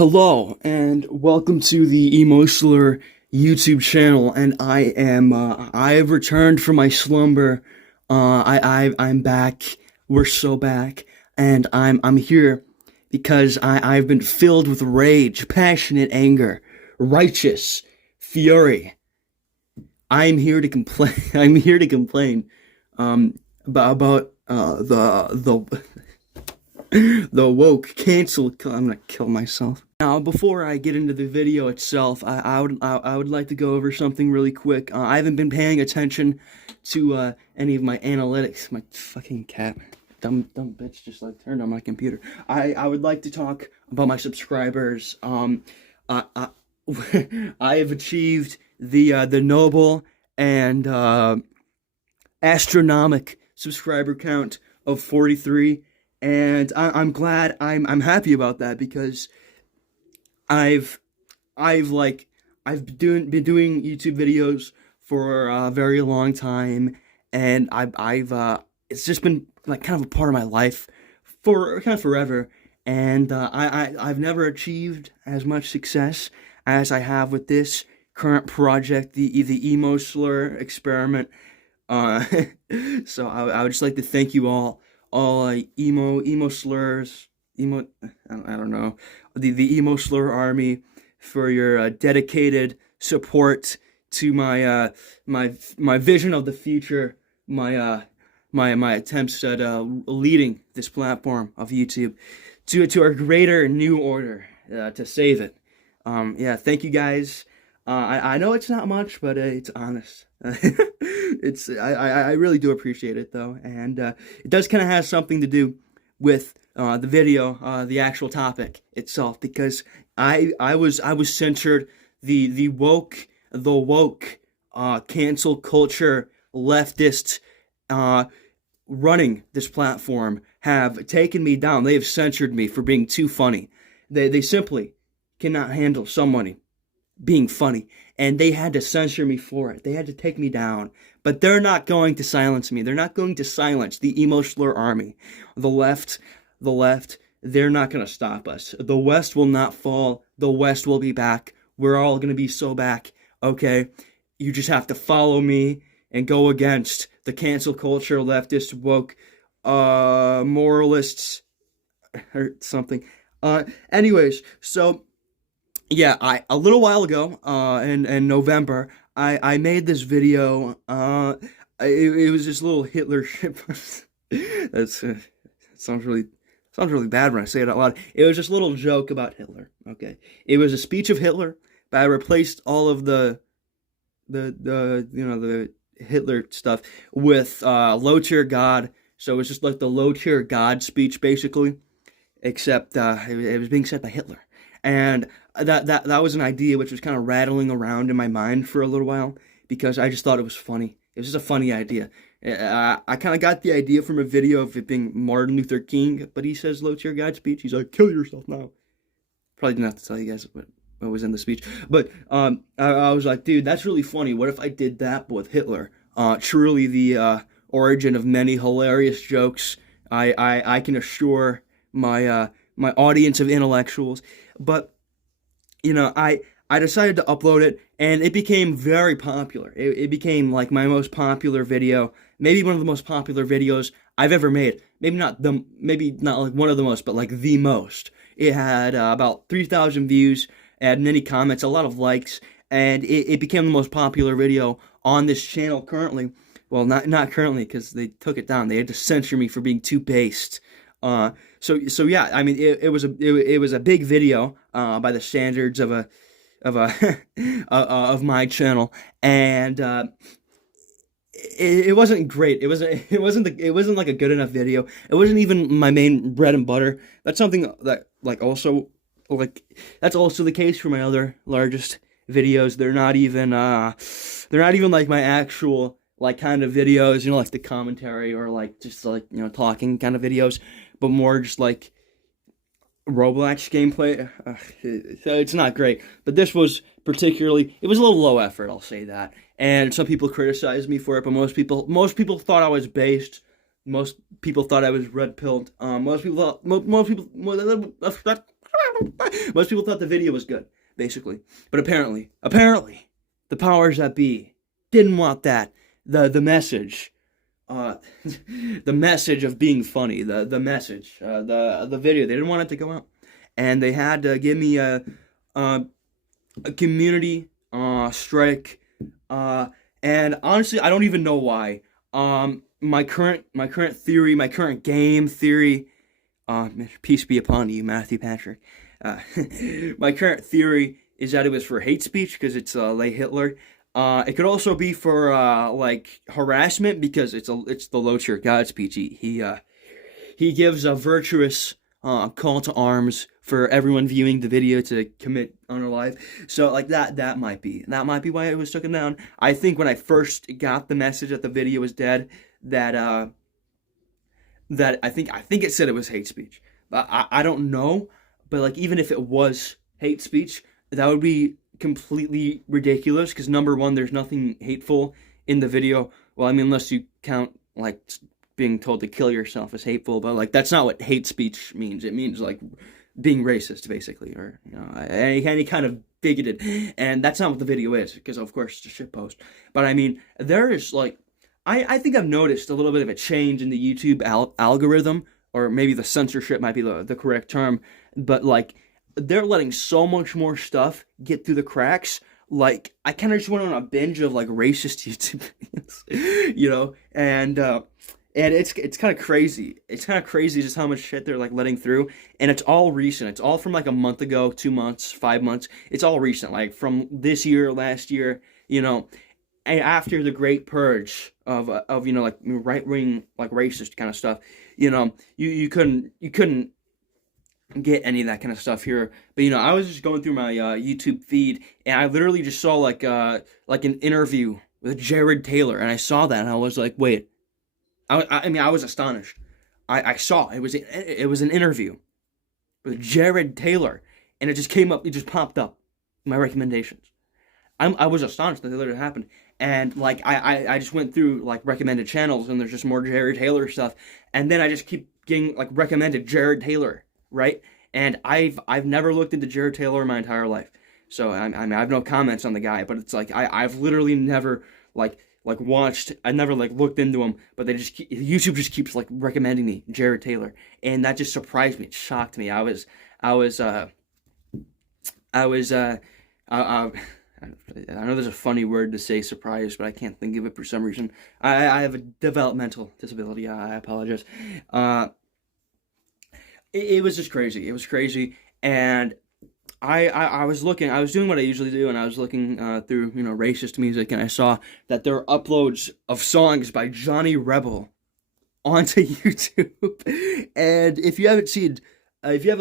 Hello, and welcome to the Emotionaler YouTube channel, and I have returned from my slumber. I'm back. We're so back, and I'm here because I've been filled with rage, passionate anger, righteous fury. I'm here to complain. I'm here to complain, about the woke cancel. I'm gonna kill myself. Now, before I get into the video itself, I would like to go over something really quick. I haven't been paying attention to any of my analytics. My fucking cat, dumb bitch, just like turned on my computer. I would like to talk about my subscribers. I have achieved the noble and astronomic subscriber count of 43. And I'm glad, I'm happy about that, because I've been doing YouTube videos for a very long time, and it's just been like kind of a part of my life for kind of forever, and I've never achieved as much success as I have with this current project, the Emo Slur experiment. So I would just like to thank you all emo slurs, I don't know, the Emo Slur army, for your dedicated support to my my vision of the future, my attempts at leading this platform of YouTube to a greater new order, to save it. Yeah, thank you guys. I know it's not much, but it's honest. I really do appreciate it, though, and it does kind of have something to do with the video, the actual topic itself, because I was censored. The woke cancel culture leftists running this platform have taken me down. They have censored me for being too funny. They simply cannot handle someone being funny, and they had to censor me for it. They had to take me down, but they're not going to silence me. They're not going to silence the Emo Slur army. The left, they're not going to stop us. The West will not fall. The West will be back. We're all going to be so back, okay? You just have to follow me and go against the cancel culture, leftist, woke, moralists, or something. Anyways, so yeah, a little while ago, in November, I made this video. It was this little Hitler ship. That's sounds really bad when I say it out loud. It was just a little joke about Hitler. Okay, it was a speech of Hitler, but I replaced all of the Hitler stuff with low tier God. So it was just like the low tier God speech, basically, except it was being said by Hitler. And that was an idea which was kind of rattling around in my mind for a little while, because I just thought it was funny. It was just a funny idea. I kind of got the idea from a video of it being Martin Luther King, but he says low tier God speech. He's like, kill yourself now. Probably didn't have to tell you guys what was in the speech. But I was like, dude, that's really funny. What if I did that but with Hitler? Truly the origin of many hilarious jokes. I can assure my my audience of intellectuals. But, you know, I decided to upload it, and it became very popular. It became like my most popular video, maybe one of the most popular videos I've ever made. Maybe not like one of the most, but like the most. It had about 3,000 views, had many comments, a lot of likes, and it became the most popular video on this channel currently. Well, not currently, because they took it down. They had to censor me for being too based. So yeah, I mean, it was a big video by the standards of of my channel, and it wasn't great. It wasn't like a good enough video. It wasn't even my main bread and butter. That's something that that's also the case for my other largest videos. They're not even like my actual like kind of videos, you know, like the commentary or like just like, you know, talking kind of videos, but more just like Roblox gameplay. So it's not great. But this was particularly, it was a little low effort, I'll say that. And some people criticized me for it, but most people thought I was based. Most people thought I was red-pilled. Most people Most people thought the video was good, basically. But apparently, the powers that be didn't want that. The message, the message of being funny, the message, the video, they didn't want it to go out. And they had to give me a community strike. And honestly, I don't even know why. My current theory, my current game theory, peace be upon you, Matthew Patrick. My current theory is that it was for hate speech because it's like Hitler. It could also be for like harassment because it's the low tier God speech. He gives a virtuous call to arms for everyone viewing the video to commit unalive. So like that might be why it was taken down. I think when I first got the message that the video was dead, that I think it said it was hate speech. But I don't know. But like even if it was hate speech, that would be completely ridiculous because number one, there's nothing hateful in the video. Well, I mean, unless you count like being told to kill yourself as hateful, but like that's not what hate speech means. It means like being racist, basically, or you know, any kind of bigoted, and that's not what the video is because of course it's a shit post. But I mean, there is like, I think I've noticed a little bit of a change in the YouTube algorithm, or maybe the censorship might be the correct term, but like they're letting so much more stuff get through the cracks. Like I kind of just went on a binge of like racist YouTube videos, you know, and it's kind of crazy. It's kind of crazy just how much shit they're like letting through, and it's all recent. It's all from like a month ago, 2 months, 5 months. It's all recent, like from this year, last year, you know, and after the Great Purge of you know like right wing like racist kind of stuff, you know, you couldn't get any of that kind of stuff here. But you know, I was just going through my YouTube feed, and I literally just saw like an interview with Jared Taylor, and I saw that, and I was like, wait. I mean, I was astonished. I saw it was an interview with Jared Taylor, and it just came up. It just popped up in my recommendations. I was astonished that it happened, and like I just went through like recommended channels, and there's just more Jared Taylor stuff, and then I just keep getting like recommended Jared Taylor, right? And I've never looked into Jared Taylor in my entire life, so I mean I have no comments on the guy, but it's like I've literally never like watched. I never like looked into him, but YouTube just keeps like recommending me Jared Taylor, and that just surprised me. It shocked me. I know there's a funny word to say surprised, but I can't think of it for some reason. I have a developmental disability. I apologize. It was just crazy. It was crazy, and I was doing what I usually do, and I was looking through, you know, racist music, and I saw that there are uploads of songs by Johnny Rebel onto YouTube. And if you haven't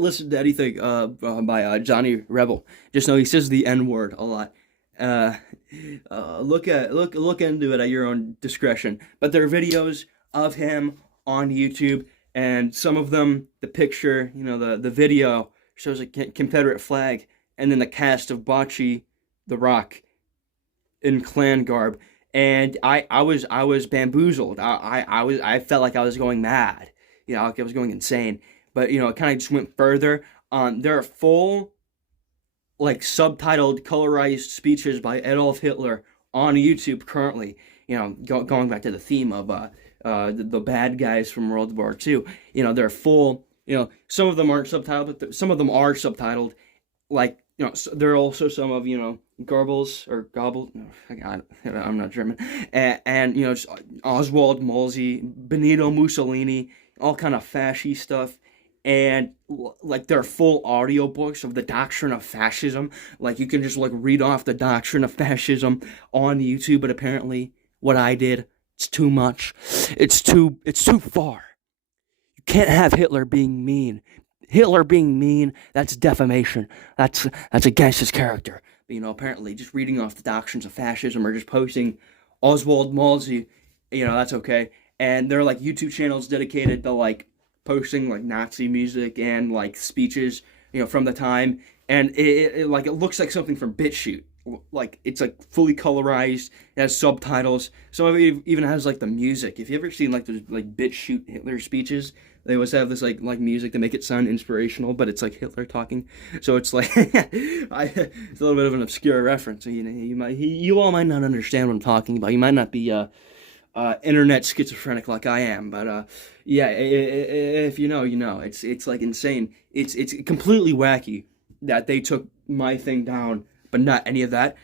listened to anything by Johnny Rebel, just know he says the N-word a lot. Look into it at your own discretion. But there are videos of him on YouTube, and some of them, the picture, you know, the video shows a Confederate flag, and then the cast of Bocce the Rock in Klan garb, and I was bamboozled. I felt like I was going mad, you know, like I was going insane. But you know, it kind of just went further. There are full, like subtitled, colorized speeches by Adolf Hitler on YouTube currently. You know, going back to the theme of the bad guys from World War II. You know, they're full. You know, some of them aren't subtitled, but some of them are subtitled. Like, you know, there are also some of, you know, Goebbels or Gobble. I'm not German. And you know, Oswald Mosley, Benito Mussolini, all kind of fascist stuff. And like there are full audio books of the doctrine of fascism. Like you can just like read off the doctrine of fascism on YouTube. But apparently, what I did, it's too much. It's too far. Can't have Hitler being mean. Hitler being mean, that's defamation. That's against his character. But, you know, apparently just reading off the doctrines of fascism or just posting Oswald Mosley, you know, that's okay. And there are like YouTube channels dedicated to like posting like Nazi music and like speeches, you know, from the time. And it looks like something from BitChute. Like it's like fully colorized. It has subtitles. Some of it even has like the music. If you ever seen like those like BitChute Hitler speeches, They always have this like music to make it sound inspirational, but it's like Hitler talking. So it's like it's a little bit of an obscure reference. You know, you all might not understand what I'm talking about. You might not be internet schizophrenic like I am, but yeah, if you know, you know. It's like insane. It's completely wacky that they took my thing down, but not any of that.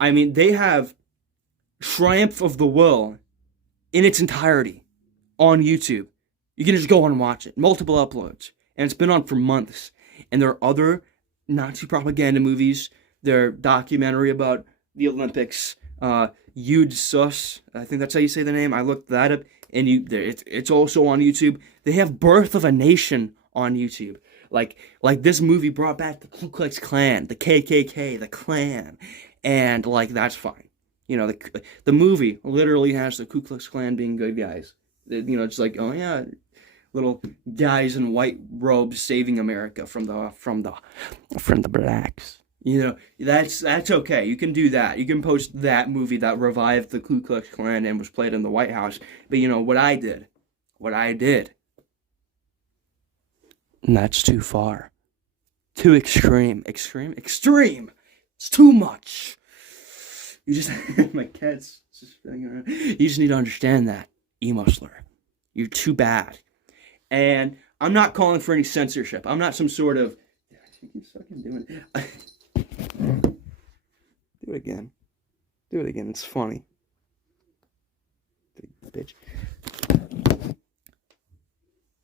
I mean, they have Triumph of the Will in its entirety on YouTube. You can just go on and watch it. Multiple uploads. And it's been on for months. And there are other Nazi propaganda movies. Their documentary about the Olympics. Yud Sus. I think that's how you say the name. I looked that up. And it's also on YouTube. They have Birth of a Nation on YouTube. Like this movie brought back the Ku Klux Klan, the KKK, the Klan. And like, that's fine. You know, the movie literally has the Ku Klux Klan being good guys. You know, it's like, oh yeah, little guys in white robes saving America from the blacks. You know, that's okay. You can do that. You can post that movie that revived the Ku Klux Klan and was played in the White House. But you know what I did, and that's too far, too extreme. It's too much. You just my cat's just spinning around. You just need to understand that, emo slur. You're too bad. And I'm not calling for any censorship. I'm not some sort of... You keep fucking doing it. Do it again. Do it again. It's funny. Bitch.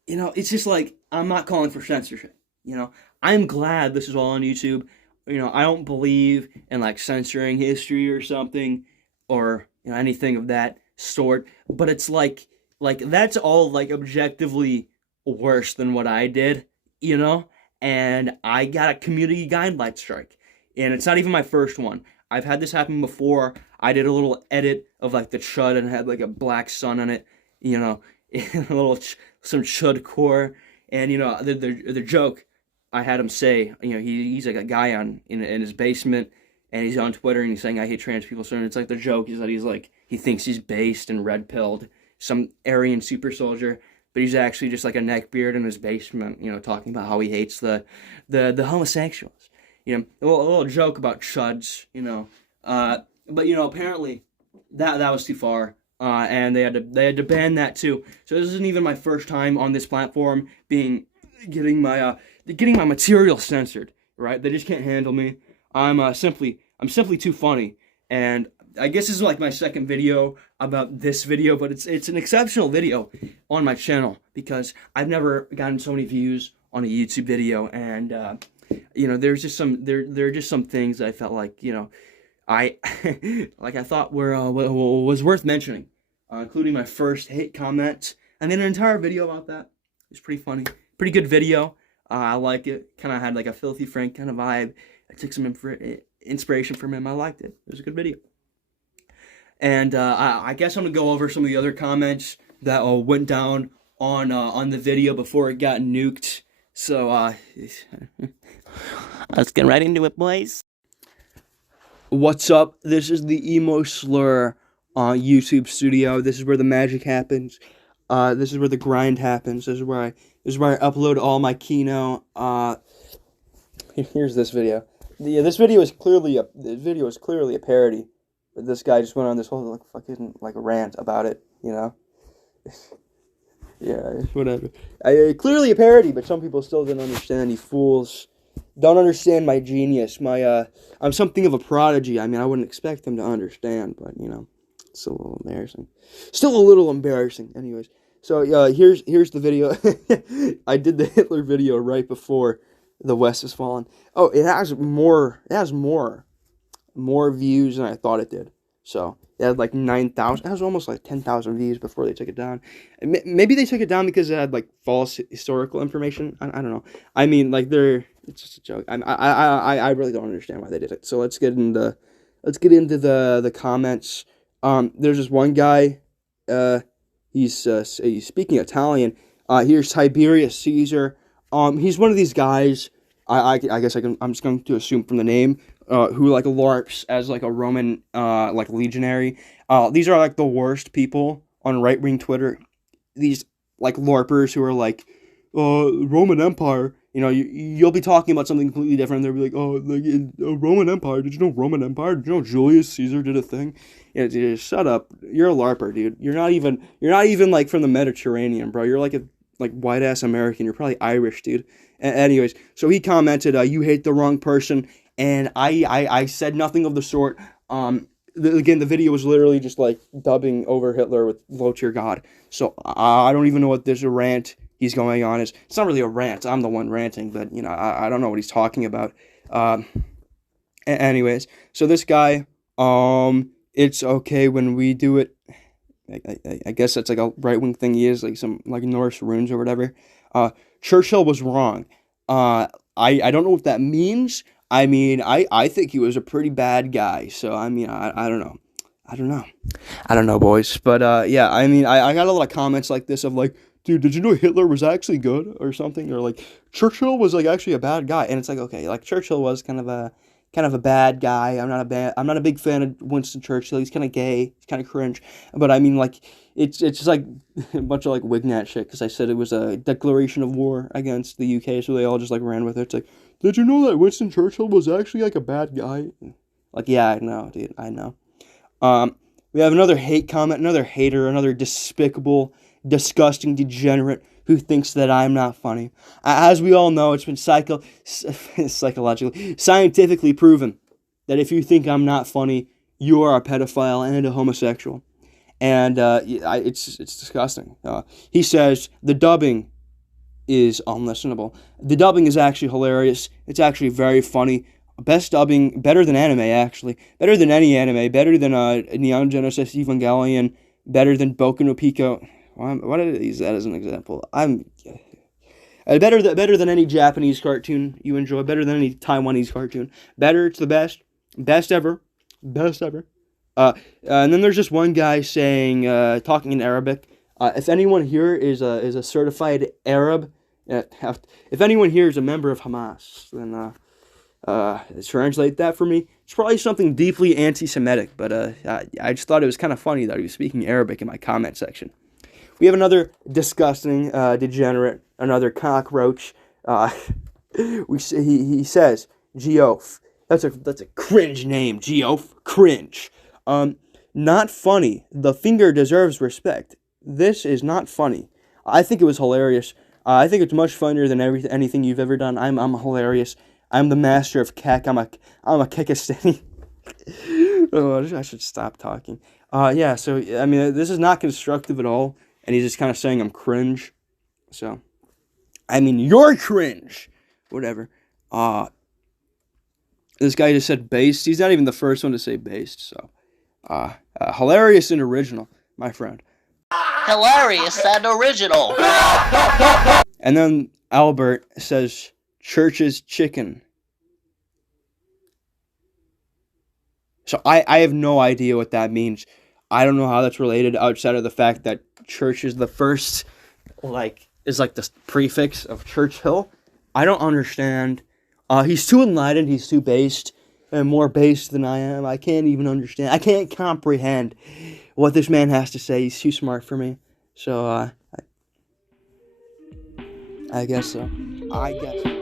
You know, it's just like, I'm not calling for censorship. You know, I'm glad this is all on YouTube. You know, I don't believe in, like, censoring history or something. Or, you know, anything of that sort. But it's like that's all, like, objectively worse than what I did, you know? And I got a community guideline strike. And it's not even my first one. I've had this happen before. I did a little edit of, like, the chud and had, like, a black sun on it, you know, some chud core. And, you know, the joke I had him say, you know, he's like a guy in his basement, and he's on Twitter, and he's saying, I hate trans people. So it's like the joke is that he thinks he's based and red-pilled, some Aryan super soldier, but he's actually just like a neckbeard in his basement, you know, talking about how he hates the homosexuals. You know, a little joke about chuds, you know. But you know, apparently that was too far, and they had to ban that too. So this isn't even my first time on this platform getting my material censored. Right? They just can't handle me. I'm simply too funny, and I guess this is like my second video about this video, but it's an exceptional video on my channel because I've never gotten so many views on a YouTube video, and you know, there are just some things that I felt like, you know, I thought was worth mentioning, including my first hate comment, and then an entire video about that. It's pretty funny, pretty good video. I like it. Kind of had like a Filthy Frank kind of vibe. I took some inspiration from him. I liked it. It was a good video. And I guess I'm going to go over some of the other comments that went down on the video before it got nuked. So, let's get right into it, boys. What's up? This is the Emo Slur YouTube studio. This is where the magic happens. This is where the grind happens. This is where I upload all my Kino. Here's this video. This video is clearly a parody. But this guy just went on this whole fucking rant about it, you know. Yeah, whatever. Clearly a parody, but some people still didn't understand. You fools don't understand my genius. I'm something of a prodigy. I mean, I wouldn't expect them to understand, but you know, it's a little embarrassing. Still a little embarrassing, anyways. So here's the video. I did the Hitler video right before the West has fallen. Oh, it has more views than I thought it did. So it had like 9,000. It has almost like 10,000 views before they took it down. Maybe they took it down because it had like false historical information. I don't know. I mean, like it's just a joke. I really don't understand why they did it. So let's get into the comments. There's this one guy. He's speaking Italian. Here's Tiberius Caesar. He's one of these guys. I guess I'm just going to assume from the name. Who like LARPs as like a Roman like legionary. These are like the worst people on right-wing Twitter. These like LARPers who are like Roman Empire, you know, you'll be talking about something completely different. They'll be like, oh, like Roman Empire. Did you know Roman Empire? Did you know Julius Caesar did a thing? Yeah, dude, shut up. You're a LARPer, dude. You're not even like from the Mediterranean, bro. You're like a white ass American. You're probably Irish, dude. Anyways, so he commented, you hate the wrong person, and I said nothing of the sort. Again, the video was literally just like dubbing over Hitler with "Low Tier God." So I don't even know what this rant he's going on is. It's not really a rant. I'm the one ranting, but you know I don't know what he's talking about. Anyways, so this guy, it's okay when we do it. I guess that's like a right wing thing. He is like some like Norse runes or whatever. Churchill was wrong. I don't know what that means. I mean, I think he was a pretty bad guy. So, I mean, I don't know. I don't know, boys. But, yeah, I mean, I got a lot of comments like this of like, dude, did you know Hitler was actually good or something? Or like, Churchill was like actually a bad guy. And it's like, okay, like Churchill was kind of a bad guy. I'm not a big fan of Winston Churchill. He's kind of gay. He's kind of cringe. But I mean, like, it's just like a bunch of like Wignat shit because I said it was a declaration of war against the UK, so they all just like ran with it. It's like, did you know that Winston Churchill was actually like a bad guy? Like, yeah, I know, dude. I know. We have another hate comment, another hater, another despicable, disgusting degenerate who thinks that I'm not funny. As we all know, it's been psychologically, scientifically proven that if you think I'm not funny, you are a pedophile and a homosexual. And it's disgusting. He says the dubbing is unlistenable. The dubbing is actually hilarious. It's actually very funny. Best dubbing, better than anime, actually. Better than any anime. Better than Neon Genesis Evangelion. Better than Boku no Pico. Why did I use that as an example? Better than any Japanese cartoon you enjoy. Better than any Taiwanese cartoon. Better. It's the best. Best ever. Best ever. And then there's just one guy saying, talking in Arabic. If anyone here is a certified Arab, if anyone here is a member of Hamas, then translate that for me. It's probably something deeply anti-Semitic, but I just thought it was kind of funny that he was speaking Arabic in my comment section. We have another disgusting degenerate, another cockroach. He says, Geoff. That's a cringe name, Geoff. Cringe. Not funny. The finger deserves respect. This is not funny. I think it was hilarious. I think it's much funnier than anything you've ever done. I'm hilarious. I'm the master of kek. I'm a Kekistani. Oh, I should stop talking. Yeah, so, I mean, this is not constructive at all, and he's just kind of saying I'm cringe. So, I mean, you're cringe. Whatever. This guy just said based. He's not even the first one to say based, so. Hilarious and original, my friend. Hilarious and original. And then Albert says, Church's chicken. So I have no idea what that means. I don't know how that's related outside of the fact that Church is the first, is like the prefix of Churchill. I don't understand. He's too enlightened. He's too based. And more based than I am. I can't even understand. I can't comprehend what this man has to say. He's too smart for me. So, I guess so. I guess.